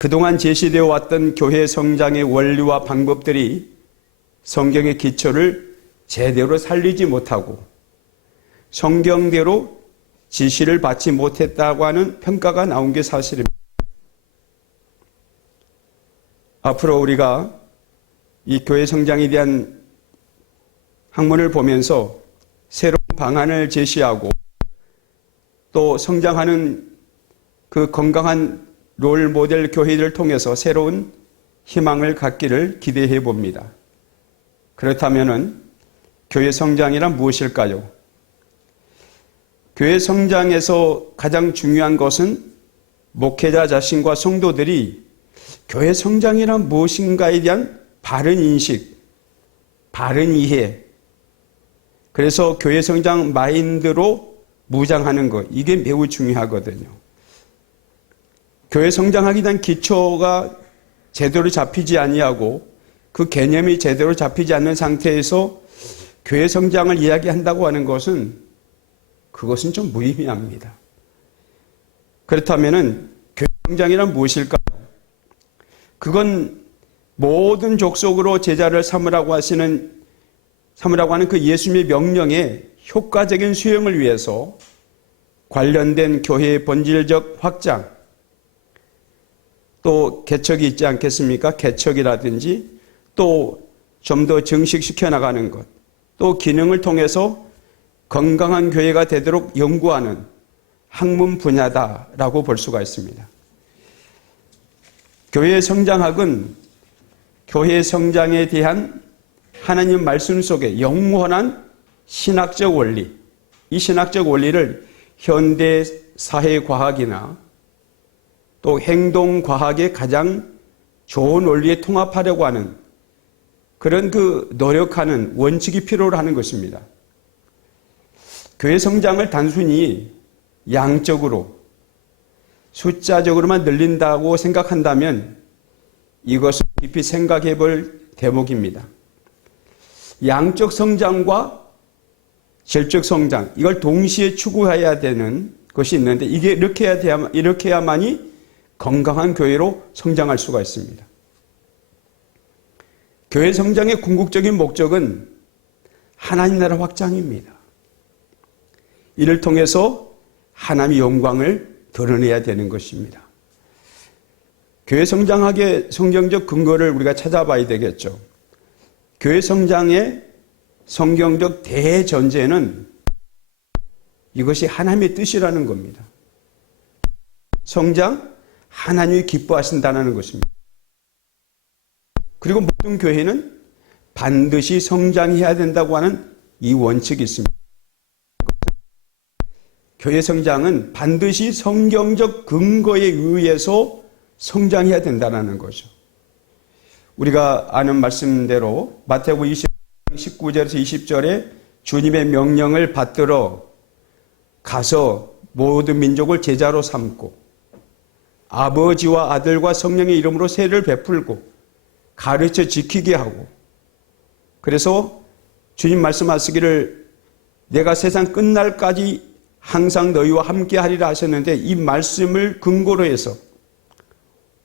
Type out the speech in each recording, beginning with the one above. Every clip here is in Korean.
그동안 제시되어 왔던 교회 성장의 원리와 방법들이 성경의 기초를 제대로 살리지 못하고 성경대로 지시를 받지 못했다고 하는 평가가 나온 게 사실입니다. 앞으로 우리가 이 교회 성장에 대한 학문을 보면서 새로운 방안을 제시하고 또 성장하는 그 건강한 롤 모델 교회들을 통해서 새로운 희망을 갖기를 기대해 봅니다. 그렇다면 교회 성장이란 무엇일까요? 교회 성장에서 가장 중요한 것은 목회자 자신과 성도들이 교회 성장이란 무엇인가에 대한 바른 인식, 바른 이해, 그래서 교회 성장 마인드로 무장하는 것, 이게 매우 중요하거든요. 교회 성장하기 위한 기초가 제대로 잡히지 아니하고 그 개념이 제대로 잡히지 않는 상태에서 교회 성장을 이야기한다고 하는 것은 그것은 좀 무의미합니다. 그렇다면 교회 성장이란 무엇일까요? 그건 모든 족속으로 제자를 삼으라고 하는 그 예수님의 명령의 효과적인 수행을 위해서 관련된 교회의 본질적 확장, 또 개척이 있지 않겠습니까? 개척이라든지 또 좀 더 정식시켜 나가는 것, 또 기능을 통해서 건강한 교회가 되도록 연구하는 학문 분야다라고 볼 수가 있습니다. 교회의 성장학은 교회 성장에 대한 하나님 말씀 속에 영원한 신학적 원리, 이 신학적 원리를 현대 사회과학이나 또 행동과학의 가장 좋은 원리에 통합하려고 하는 그런 노력하는 원칙이 필요로 하는 것입니다. 교회 성장을 단순히 양적으로, 숫자적으로만 늘린다고 생각한다면 이것은 깊이 생각해 볼 대목입니다. 양적 성장과 질적 성장, 이걸 동시에 추구해야 되는 것이 있는데 이게 이렇게 해야만이 건강한 교회로 성장할 수가 있습니다. 교회 성장의 궁극적인 목적은 하나님 나라 확장입니다. 이를 통해서 하나님의 영광을 드러내야 되는 것입니다. 교회 성장학의 성경적 근거를 우리가 찾아봐야 되겠죠. 교회 성장의 성경적 대전제는 이것이 하나님의 뜻이라는 겁니다. 성장, 하나님이 기뻐하신다는 것입니다. 그리고 모든 교회는 반드시 성장해야 된다고 하는 이 원칙이 있습니다. 교회 성장은 반드시 성경적 근거에 의해서 성장해야 된다는 거죠. 우리가 아는 말씀대로 마태복음 19절에서 20절에 주님의 명령을 받들어 가서 모든 민족을 제자로 삼고 아버지와 아들과 성령의 이름으로 세례를 베풀고 가르쳐 지키게 하고, 그래서 주님 말씀하시기를 내가 세상 끝날까지 항상 너희와 함께 하리라 하셨는데 이 말씀을 근거로 해서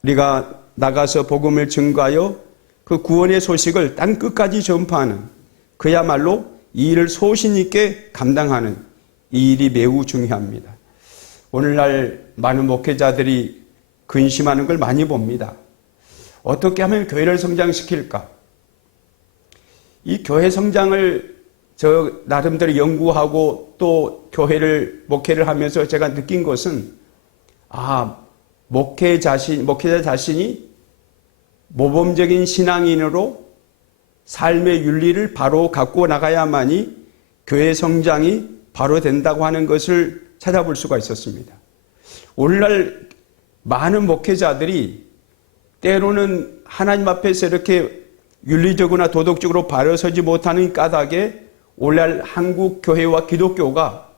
우리가 나가서 복음을 증거하여 그 구원의 소식을 땅 끝까지 전파하는, 그야말로 이 일을 소신 있게 감당하는 이 일이 매우 중요합니다. 오늘날 많은 목회자들이 근심하는 걸 많이 봅니다. 어떻게 하면 교회를 성장시킬까? 이 교회 성장을 나름대로 연구하고 또 목회를 하면서 제가 느낀 것은, 목회자 자신이 모범적인 신앙인으로 삶의 윤리를 바로 갖고 나가야만이 교회 성장이 바로 된다고 하는 것을 찾아볼 수가 있었습니다. 오늘날 많은 목회자들이 때로는 하나님 앞에서 이렇게 윤리적으로나 도덕적으로 바로 서지 못하는 까닭에 오늘날 한국 교회와 기독교가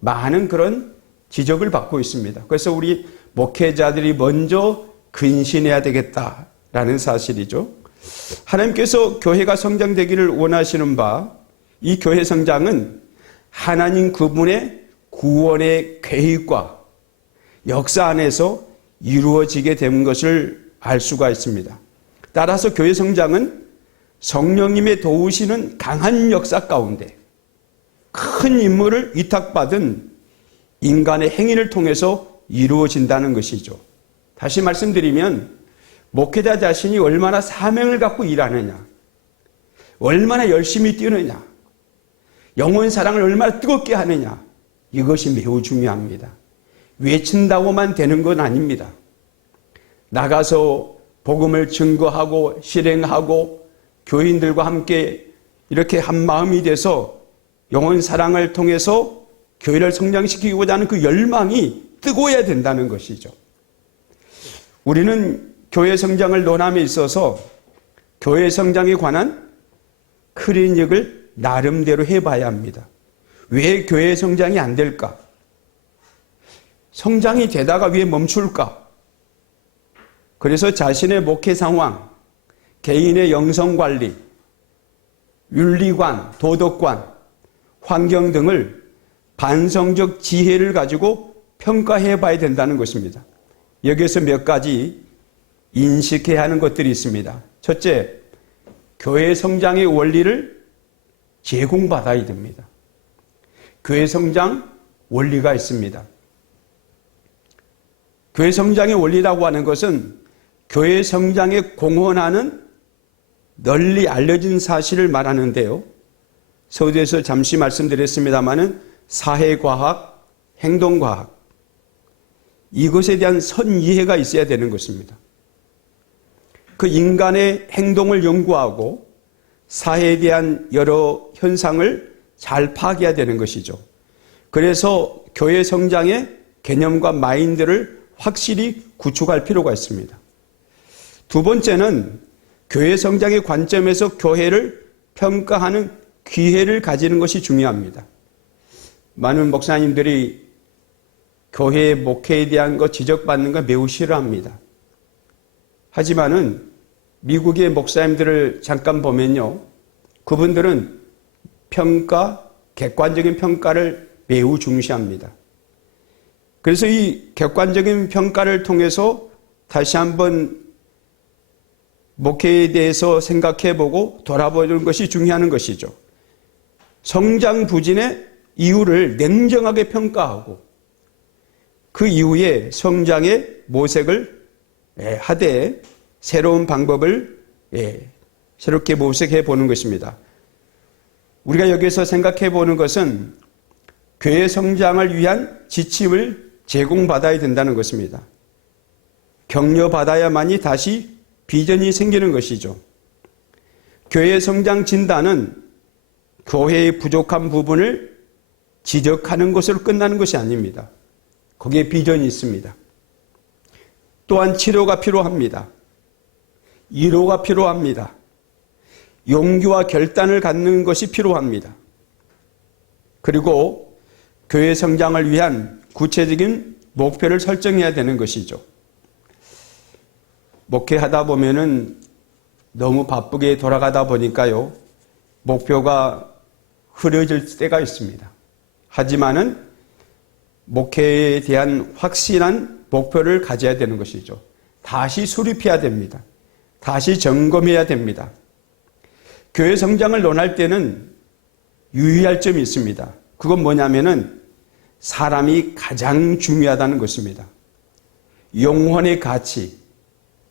많은 그런 지적을 받고 있습니다. 그래서 우리 목회자들이 먼저 근신해야 되겠다라는 사실이죠. 하나님께서 교회가 성장되기를 원하시는 바, 이 교회 성장은 하나님 그분의 구원의 계획과 역사 안에서 이루어지게 된 것을 알 수가 있습니다. 따라서 교회 성장은 성령님의 도우시는 강한 역사 가운데 큰 임무를 위탁받은 인간의 행위를 통해서 이루어진다는 것이죠. 다시 말씀드리면 목회자 자신이 얼마나 사명을 갖고 일하느냐, 얼마나 열심히 뛰느냐, 영혼 사랑을 얼마나 뜨겁게 하느냐, 이것이 매우 중요합니다. 외친다고만 되는 건 아닙니다. 나가서 복음을 증거하고 실행하고 교인들과 함께 이렇게 한 마음이 돼서 영혼 사랑을 통해서 교회를 성장시키고자 하는 그 열망이 뜨거워야 된다는 것이죠. 우리는 교회 성장을 논함에 있어서 교회 성장에 관한 클리닉을 나름대로 해봐야 합니다. 왜 교회 성장이 안 될까? 성장이 되다가 왜 멈출까? 그래서 자신의 목회 상황, 개인의 영성관리, 윤리관, 도덕관, 환경 등을 반성적 지혜를 가지고 평가해 봐야 된다는 것입니다. 여기에서 몇 가지 인식해야 하는 것들이 있습니다. 첫째, 교회 성장의 원리를 제공받아야 됩니다. 교회 성장 원리가 있습니다. 교회 성장의 원리라고 하는 것은 교회 성장에 공헌하는 널리 알려진 사실을 말하는데요. 서두에서 잠시 말씀드렸습니다마는 사회과학, 행동과학, 이것에 대한 선이해가 있어야 되는 것입니다. 그 인간의 행동을 연구하고 사회에 대한 여러 현상을 잘 파악해야 되는 것이죠. 그래서 교회 성장의 개념과 마인드를 확실히 구축할 필요가 있습니다. 두 번째는 교회 성장의 관점에서 교회를 평가하는 기회를 가지는 것이 중요합니다. 많은 목사님들이 교회 목회에 대한 것 지적받는 거 매우 싫어합니다. 하지만은 미국의 목사님들을 잠깐 보면요, 그분들은 평가, 객관적인 평가를 매우 중시합니다. 그래서 이 객관적인 평가를 통해서 다시 한번 목회에 대해서 생각해보고 돌아보는 것이 중요한 것이죠. 성장 부진의 이유를 냉정하게 평가하고 그 이후에 성장의 모색을 하되 새로운 방법을 새롭게 모색해 보는 것입니다. 우리가 여기서 생각해 보는 것은 교회 성장을 위한 지침을 제공받아야 된다는 것입니다. 격려받아야만이 다시 비전이 생기는 것이죠. 교회 성장 진단은 교회의 부족한 부분을 지적하는 것으로 끝나는 것이 아닙니다. 거기에 비전이 있습니다. 또한 치료가 필요합니다. 위로가 필요합니다. 용기와 결단을 갖는 것이 필요합니다. 그리고 교회 성장을 위한 구체적인 목표를 설정해야 되는 것이죠. 목회하다 보면은 너무 바쁘게 돌아가다 보니까요, 목표가 흐려질 때가 있습니다. 하지만은 목회에 대한 확실한 목표를 가져야 되는 것이죠. 다시 수립해야 됩니다. 다시 점검해야 됩니다. 교회 성장을 논할 때는 유의할 점이 있습니다. 그건 뭐냐면은 사람이 가장 중요하다는 것입니다. 영혼의 가치,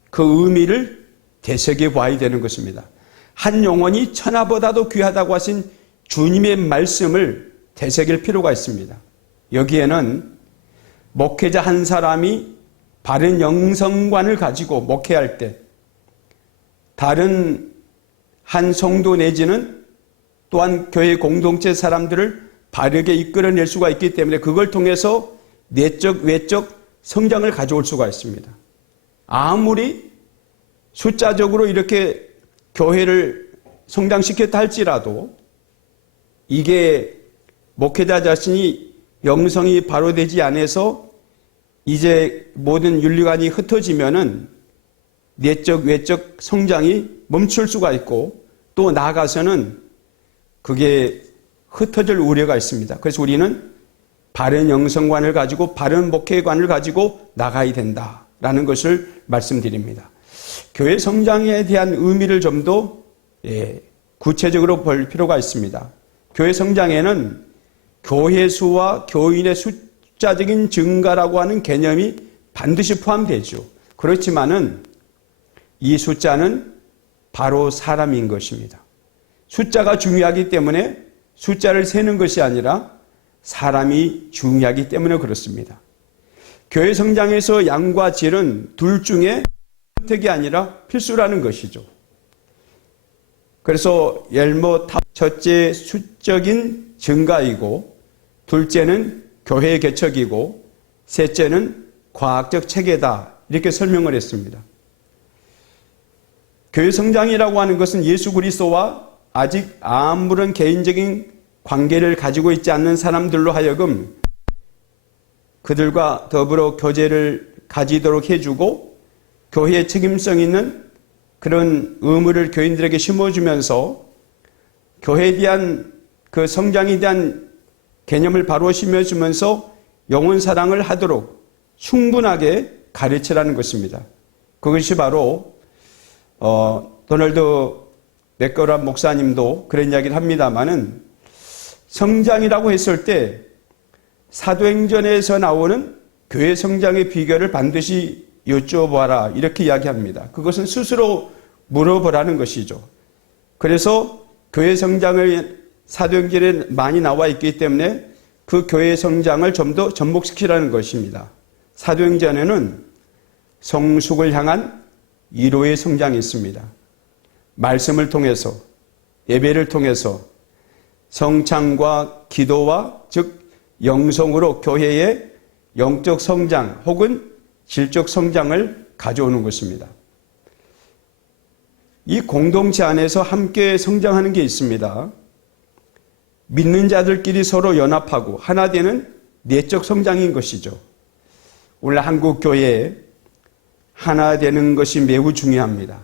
그 의미를 되새겨 봐야 되는 것입니다. 한 영혼이 천하보다도 귀하다고 하신 주님의 말씀을 되새길 필요가 있습니다. 여기에는 목회자 한 사람이 바른 영성관을 가지고 목회할 때 다른 한 성도 내지는 또한 교회 공동체 사람들을 바르게 이끌어낼 수가 있기 때문에 그걸 통해서 내적, 외적 성장을 가져올 수가 있습니다. 아무리 숫자적으로 이렇게 교회를 성장시켰다 할지라도 이게 목회자 자신이 영성이 바로 되지 않아서 이제 모든 윤리관이 흩어지면은 내적, 외적 성장이 멈출 수가 있고 또 나아가서는 그게 흩어질 우려가 있습니다. 그래서 우리는 바른 영성관을 가지고 바른 목회관을 가지고 나가야 된다라는 것을 말씀드립니다. 교회 성장에 대한 의미를 좀 더 구체적으로 볼 필요가 있습니다. 교회 성장에는 교회 수와 교인의 숫자적인 증가라고 하는 개념이 반드시 포함되죠. 그렇지만은 이 숫자는 바로 사람인 것입니다. 숫자가 중요하기 때문에 숫자를 세는 것이 아니라 사람이 중요하기 때문에 그렇습니다. 교회 성장에서 양과 질은 둘 중에 선택이 아니라 필수라는 것이죠. 그래서 첫째 수적인 증가이고, 둘째는 교회의 개척이고, 셋째는 과학적 체계다, 이렇게 설명을 했습니다. 교회 성장이라고 하는 것은 예수 그리스도와 아직 아무런 개인적인 관계를 가지고 있지 않는 사람들로 하여금 그들과 더불어 교제를 가지도록 해주고, 교회의 책임성 있는 그런 의무를 교인들에게 심어주면서 교회에 대한 그 성장에 대한 개념을 바로 심어주면서 영혼 사랑을 하도록 충분하게 가르치라는 것입니다. 그것이 바로 도널드 맥거라 목사님도 그런 이야기를 합니다마는, 성장이라고 했을 때 사도행전에서 나오는 교회 성장의 비결을 반드시 여쭤봐라, 이렇게 이야기합니다. 그것은 스스로 물어보라는 것이죠. 그래서 교회 성장을 사도행전에 많이 나와 있기 때문에 그 교회 성장을 좀 더 접목시키라는 것입니다. 사도행전에는 성숙을 향한 1호의 성장이 있습니다. 말씀을 통해서, 예배를 통해서 성찬과 기도와, 즉 영성으로 교회의 영적 성장 혹은 질적 성장을 가져오는 것입니다. 이 공동체 안에서 함께 성장하는 게 있습니다. 믿는 자들끼리 서로 연합하고 하나 되는 내적 성장인 것이죠. 오늘 한국 교회에 하나 되는 것이 매우 중요합니다.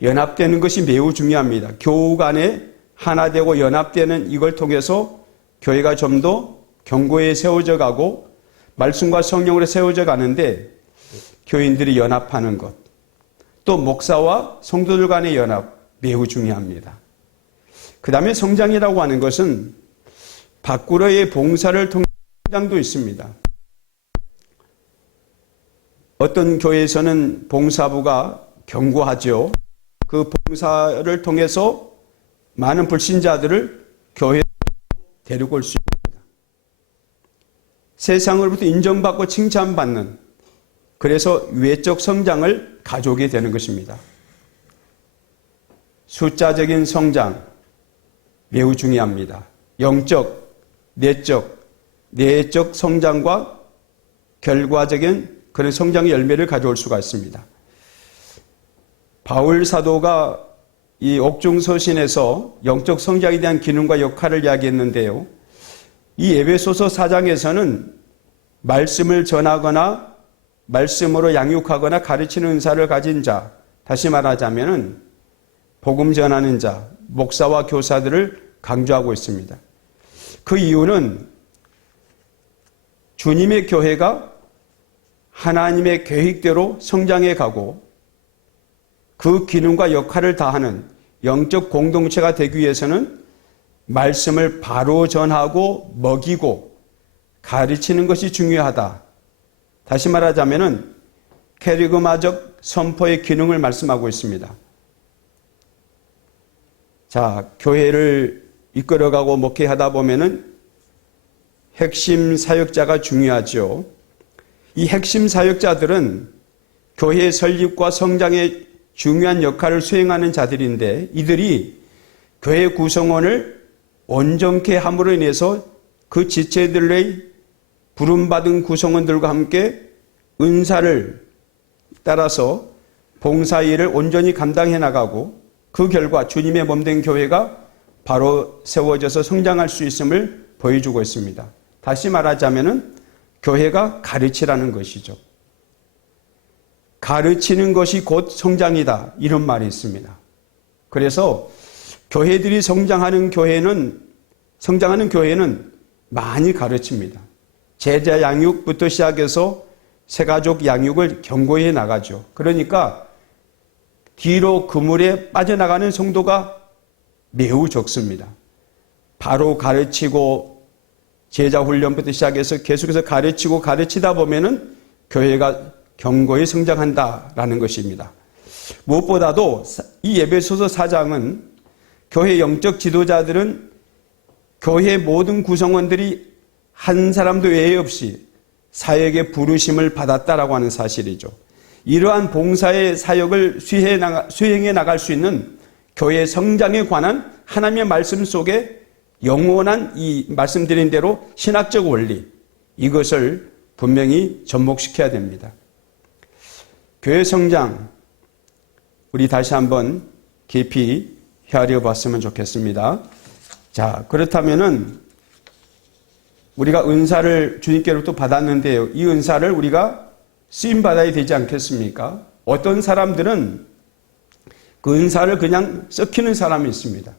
연합되는 것이 매우 중요합니다. 교우 간에 하나 되고 연합되는 이걸 통해서 교회가 좀 더 견고히 세워져 가고 말씀과 성령으로 세워져 가는데, 교인들이 연합하는 것, 또 목사와 성도들 간의 연합 매우 중요합니다. 그 다음에 성장이라고 하는 것은 밖으로의 봉사를 통한 성장도 있습니다. 어떤 교회에서는 봉사부가 견고하죠. 그 봉사를 통해서 많은 불신자들을 교회에 데리고 올 수 있습니다. 세상으로부터 인정받고 칭찬받는, 그래서 외적 성장을 가져오게 되는 것입니다. 숫자적인 성장 매우 중요합니다. 영적, 내적 성장과 결과적인 그런 성장의 열매를 가져올 수가 있습니다. 바울 사도가 이 옥중서신에서 영적 성장에 대한 기능과 역할을 이야기했는데요. 이 에베소서 4장에서는 말씀을 전하거나 말씀으로 양육하거나 가르치는 은사를 가진 자, 다시 말하자면 복음 전하는 자, 목사와 교사들을 강조하고 있습니다. 그 이유는 주님의 교회가 하나님의 계획대로 성장해 가고 그 기능과 역할을 다하는 영적 공동체가 되기 위해서는 말씀을 바로 전하고 먹이고 가르치는 것이 중요하다. 다시 말하자면 캐리그마적 선포의 기능을 말씀하고 있습니다. 자, 교회를 이끌어가고 목회하다 보면은 핵심 사역자가 중요하죠. 이 핵심 사역자들은 교회의 설립과 성장에 중요한 역할을 수행하는 자들인데, 이들이 교회 구성원을 온전케 함으로 인해서 그 지체들의 부름받은 구성원들과 함께 은사를 따라서 봉사일을 온전히 감당해 나가고, 그 결과 주님의 몸된 교회가 바로 세워져서 성장할 수 있음을 보여주고 있습니다. 다시 말하자면 교회가 가르치라는 것이죠. 가르치는 것이 곧 성장이다, 이런 말이 있습니다. 그래서 교회들이 성장하는 교회는 많이 가르칩니다. 제자 양육부터 시작해서 새가족 양육을 견고히 나가죠. 그러니까 뒤로 그물에 빠져나가는 성도가 매우 적습니다. 바로 가르치고 제자 훈련부터 시작해서 계속해서 가르치다 보면은 교회가 견고히 성장한다라는 것입니다. 무엇보다도 이 에베소서 4장은 교회 영적 지도자들은 교회 모든 구성원들이 한 사람도 외에 없이 사역의 부르심을 받았다라고 하는 사실이죠. 이러한 봉사의 사역을 수행해 나갈 수 있는 교회 성장에 관한 하나님의 말씀 속에 영원한 이 말씀드린 대로 신학적 원리, 이것을 분명히 접목시켜야 됩니다. 교회 성장, 우리 다시 한번 깊이 헤아려 봤으면 좋겠습니다. 자, 그렇다면은 우리가 은사를 주님께로부터 받았는데요. 이 은사를 우리가 쓰임받아야 되지 않겠습니까? 어떤 사람들은 그 은사를 그냥 썩히는 사람이 있습니다.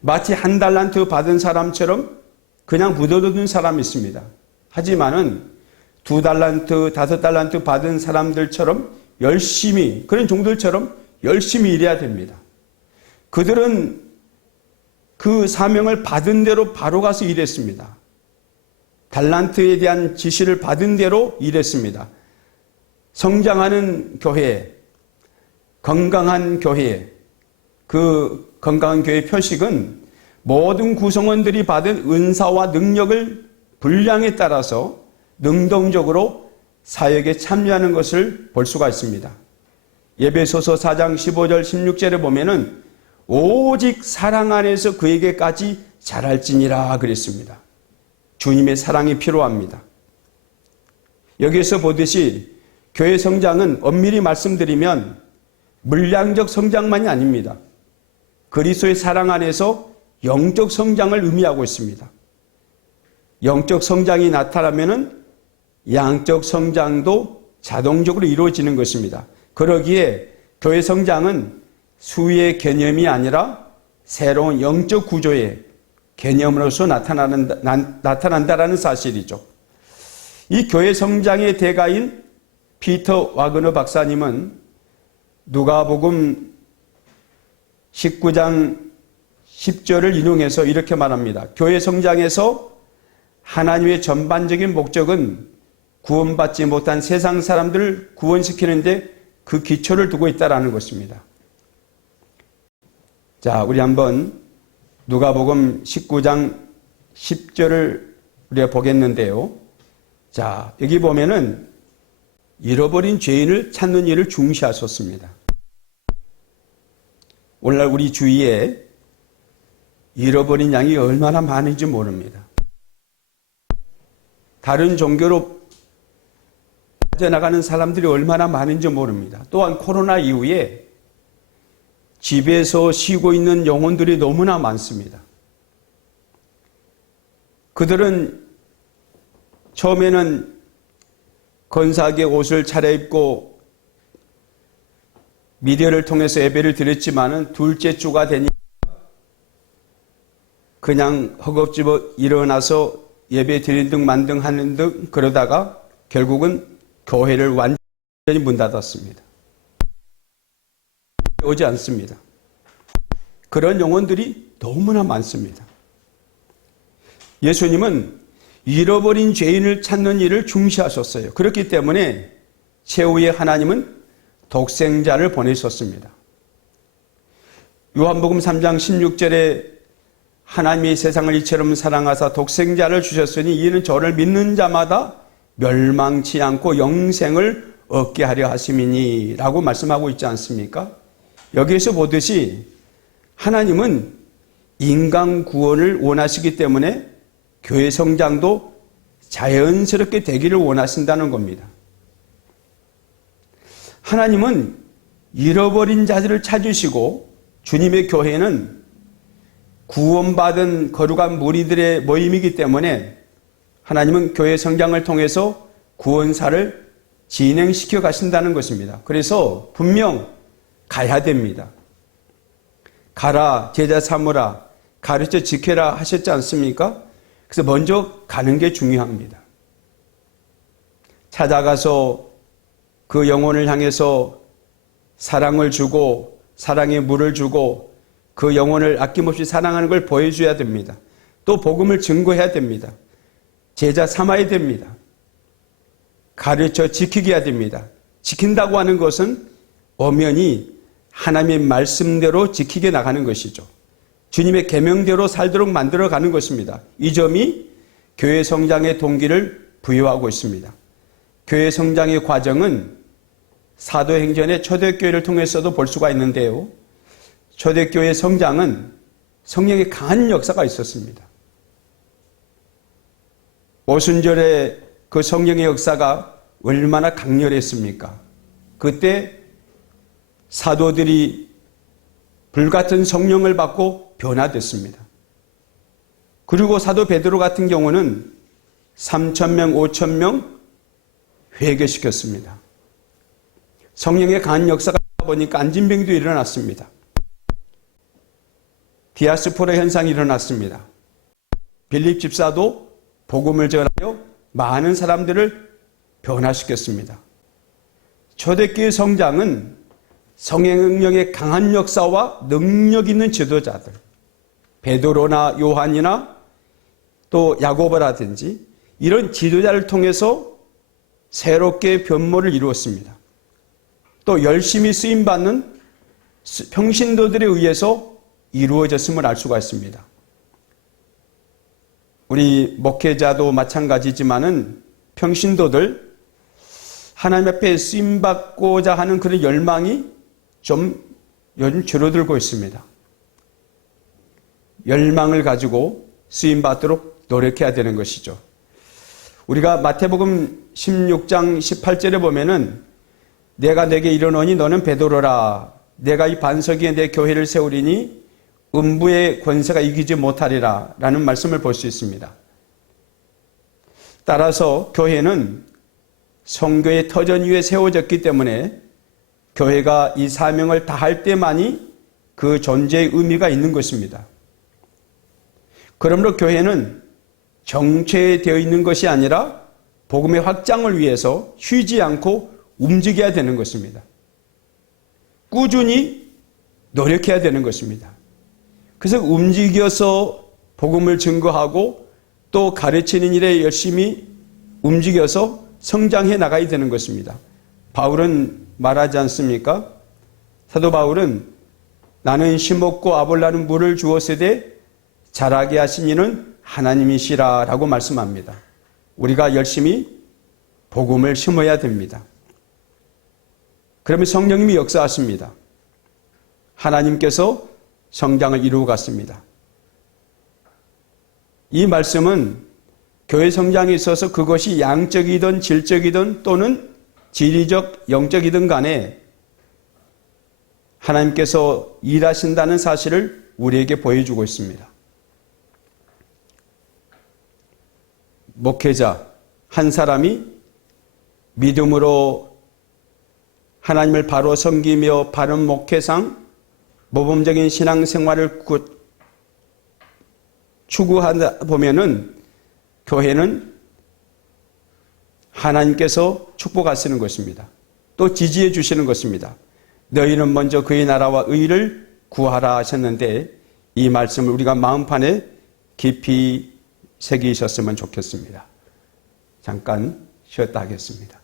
마치 한 달란트 받은 사람처럼 그냥 묻어두는 사람이 있습니다. 하지만은 2달란트, 5달란트 받은 사람들처럼 열심히, 그런 종들처럼 열심히 일해야 됩니다. 그들은 그 사명을 받은 대로 바로 가서 일했습니다. 달란트에 대한 지시를 받은 대로 일했습니다. 성장하는 교회, 건강한 교회, 그 건강한 교회 표식은 모든 구성원들이 받은 은사와 능력을 분량에 따라서 능동적으로 사역에 참여하는 것을 볼 수가 있습니다. 에베소서 4장 15절 16절에 보면은 오직 사랑 안에서 그에게까지 자랄지니라 그랬습니다. 주님의 사랑이 필요합니다. 여기에서 보듯이 교회 성장은 엄밀히 말씀드리면 물량적 성장만이 아닙니다. 그리스도의 사랑 안에서 영적 성장을 의미하고 있습니다. 영적 성장이 나타나면은 양적 성장도 자동적으로 이루어지는 것입니다. 그러기에 교회 성장은 수의 개념이 아니라 새로운 영적 구조의 개념으로서 나타난다라는 사실이죠. 이 교회 성장의 대가인 피터 와그너 박사님은 누가복음 19장 10절을 인용해서 이렇게 말합니다. 교회 성장에서 하나님의 전반적인 목적은 구원받지 못한 세상 사람들을 구원시키는데 그 기초를 두고 있다는 것입니다. 자, 우리 한번 누가복음 19장 10절을 우리가 보겠는데요. 자, 여기 보면은 잃어버린 죄인을 찾는 일을 중시하셨습니다. 오늘날 우리 주위에 잃어버린 양이 얼마나 많은지 모릅니다. 다른 종교로 빠져나가는 사람들이 얼마나 많은지 모릅니다. 또한 코로나 이후에 집에서 쉬고 있는 영혼들이 너무나 많습니다. 그들은 처음에는 건사하게 옷을 차려입고 미디어를 통해서 예배를 드렸지만은 둘째 주가 되니까 그냥 허겁지겁 일어나서 예배 드리는 등 만등하는 등 그러다가 결국은 교회를 완전히 문 닫았습니다. 오지 않습니다. 그런 영혼들이 너무나 많습니다. 예수님은 잃어버린 죄인을 찾는 일을 중시하셨어요. 그렇기 때문에 최후에 하나님은 독생자를 보내셨습니다. 요한복음 3장 16절에 하나님이 세상을 이처럼 사랑하사 독생자를 주셨으니 이는 저를 믿는 자마다 멸망치 않고 영생을 얻게 하려 하심이니 라고 말씀하고 있지 않습니까? 여기에서 보듯이 하나님은 인간 구원을 원하시기 때문에 교회 성장도 자연스럽게 되기를 원하신다는 겁니다. 하나님은 잃어버린 자들을 찾으시고 주님의 교회는 구원받은 거룩한 무리들의 모임이기 때문에 하나님은 교회 성장을 통해서 구원사를 진행시켜 가신다는 것입니다. 그래서 분명 가야 됩니다. 가라, 제자 삼으라, 가르쳐 지켜라 하셨지 않습니까? 그래서 먼저 가는 게 중요합니다. 찾아가서 그 영혼을 향해서 사랑을 주고 사랑의 물을 주고 그 영혼을 아낌없이 사랑하는 걸 보여줘야 됩니다. 또 복음을 증거해야 됩니다. 제자 삼아야 됩니다. 가르쳐 지키게 해야 됩니다. 지킨다고 하는 것은 엄연히 하나님의 말씀대로 지키게 나가는 것이죠. 주님의 계명대로 살도록 만들어가는 것입니다. 이 점이 교회 성장의 동기를 부여하고 있습니다. 교회 성장의 과정은 사도행전의 초대교회를 통해서도 볼 수가 있는데요. 초대교회 성장은 성령의 강한 역사가 있었습니다. 오순절에 그 성령의 역사가 얼마나 강렬했습니까? 그때 사도들이 불같은 성령을 받고 변화됐습니다. 그리고 사도 베드로 같은 경우는 3,000명, 5,000명 회개시켰습니다. 성령의 강한 역사가 보니까 안진병도 일어났습니다. 디아스포라 현상이 일어났습니다. 빌립 집사도 복음을 전하여 많은 사람들을 변화시켰습니다. 초대교회 성장은 성령의 강한 역사와 능력 있는 지도자들, 베드로나 요한이나 또 야고보라든지 이런 지도자를 통해서 새롭게 변모를 이루었습니다. 또 열심히 쓰임받는 평신도들에 의해서 이루어졌음을 알 수가 있습니다. 우리 목회자도 마찬가지지만은 평신도들 하나님 앞에 쓰임받고자 하는 그런 열망이 좀 요즘 줄어들고 있습니다. 열망을 가지고 쓰임받도록 노력해야 되는 것이죠. 우리가 마태복음 16장 18절에 보면은 내가 내게 이르노니 너는 베드로라 내가 이 반석 위에 내 교회를 세우리니 음부의 권세가 이기지 못하리라 라는 말씀을 볼 수 있습니다. 따라서 교회는 성교의 터전 위에 세워졌기 때문에 교회가 이 사명을 다할 때만이 그 존재의 의미가 있는 것입니다. 그러므로 교회는 정체되어 있는 것이 아니라 복음의 확장을 위해서 쉬지 않고 움직여야 되는 것입니다. 꾸준히 노력해야 되는 것입니다. 그래서 움직여서 복음을 증거하고 또 가르치는 일에 열심히 움직여서 성장해 나가야 되는 것입니다. 바울은 말하지 않습니까? 사도 바울은 나는 심었고 아볼라는 물을 주었으되 자라게 하신 이는 하나님이시라 라고 말씀합니다. 우리가 열심히 복음을 심어야 됩니다. 그러면 성령님이 역사하십니다. 하나님께서 성장을 이루어 갔습니다. 이 말씀은 교회 성장에 있어서 그것이 양적이든 질적이든 또는 지리적, 영적이든 간에 하나님께서 일하신다는 사실을 우리에게 보여주고 있습니다. 목회자 한 사람이 믿음으로 하나님을 바로 섬기며 바른 목회상, 모범적인 신앙생활을 추구하다 보면은 교회는 하나님께서 축복하시는 것입니다. 또 지지해 주시는 것입니다. 너희는 먼저 그의 나라와 의를 구하라 하셨는데 이 말씀을 우리가 마음판에 깊이 새기셨으면 좋겠습니다. 잠깐 쉬었다 하겠습니다.